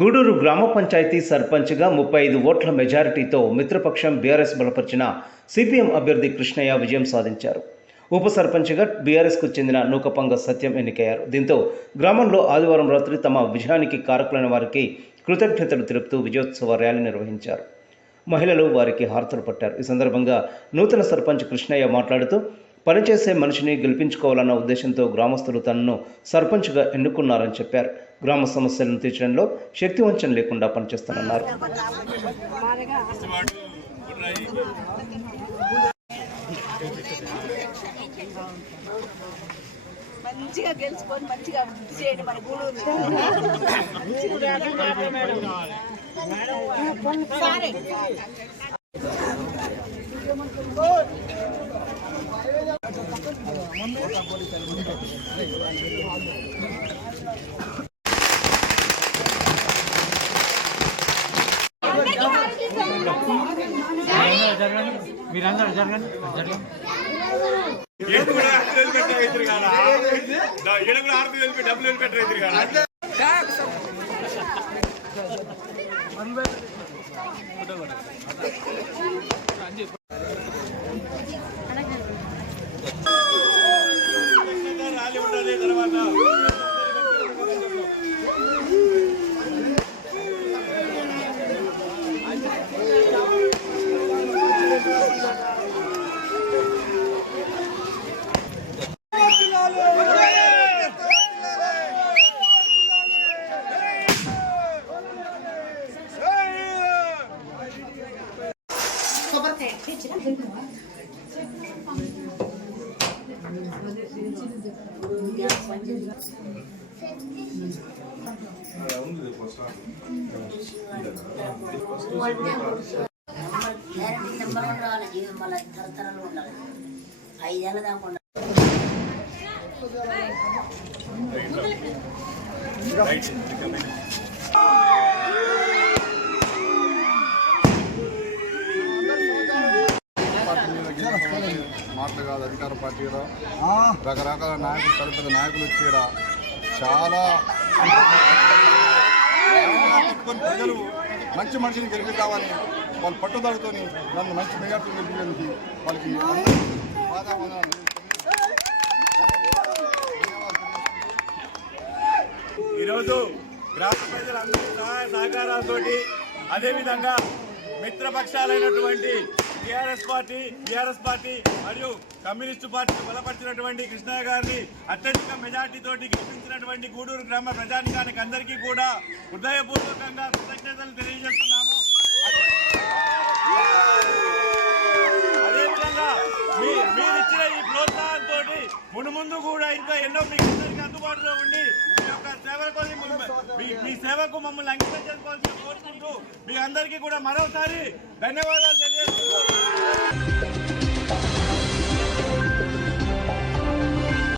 గూడూరు గ్రామ పంచాయతీ సర్పంచ్గా 35 ఓట్ల మెజారిటీతో మిత్రపక్షం బీఆర్ఎస్ బలపరిచిన సిపిఎం అభ్యర్థి కృష్ణయ్య విజయం సాధించారు. ఉప సర్పంచ్గా బీఆర్ఎస్కు చెందిన నూకపంగ సత్యం ఎన్నికయ్యారు. దీంతో గ్రామంలో ఆదివారం రాత్రి తమ విజయానికి కారకులైన వారికి కృతజ్ఞతలు తెలుపుతూ విజయోత్సవ ర్యాలీ నిర్వహించారు. మహిళలు వారికి హారతులు పట్టారు. ఈ సందర్భంగా నూతన సర్పంచ్ కృష్ణయ్య మాట్లాడుతూ పనిచేసే మనిషిని గెలిపించుకోవాలన్న ఉద్దేశంతో గ్రామస్తులు తనను సర్పంచ్గా ఎన్నుకున్నారని చెప్పారు. గ్రామ సమస్యలను తీర్చడంలో శక్తివంచన లేకుండా పనిచేస్తానన్నారు. మంచిగా గెలుచుకొని మంచిగా అభివృద్ధి చేయండి మన గూడూరు. మీరందరూ జరగండి. మళ్ళీ తరతరాలు ఉండాలి. 5 ఏళ్ళ దాకా ఉండాలి. మాటలు కాదు, అధికార పార్టీలో రకరకాల నాయకులు, పెద్ద నాయకులు వచ్చేరా చాలా ప్రజలు మంచి మనిషిని గెలిపిద్దామని వాళ్ళు పట్టుదలతో నన్ను మంచి మెజార్టీ గెలిపించేందుకు వాళ్ళకి ఈరోజు గ్రామ ప్రజలందరూ సహాయ సహకారాలతో అదేవిధంగా మిత్రపక్షాలైనటువంటి టీఆర్ఎస్ పార్టీ మరియు కమ్యూనిస్టు పార్టీ బలపరిచినటువంటి కృష్ణయ్య గారిని అత్యధిక మెజార్టీతోటి గెలిపించినటువంటి గూడూరు గ్రామ ప్రజానికానికి అందరికీ కూడా హృదయపూర్వకంగా కృతజ్ఞతలు తెలియజేస్తున్నాము. అదేవిధంగా మీరిచ్చిన ఈ ప్రోత్సాహంతో మునుముందు కూడా ఇంకా ఎన్నో మీకు అందరికీ అందుబాటులో ఉండి మీ సేవకు మమ్మల్ని అంకితం చేసుకోవాల్సి కోరుకుంటూ మీ అందరికీ కూడా మరోసారి ధన్యవాదాలు తెలియజేస్తున్నాను.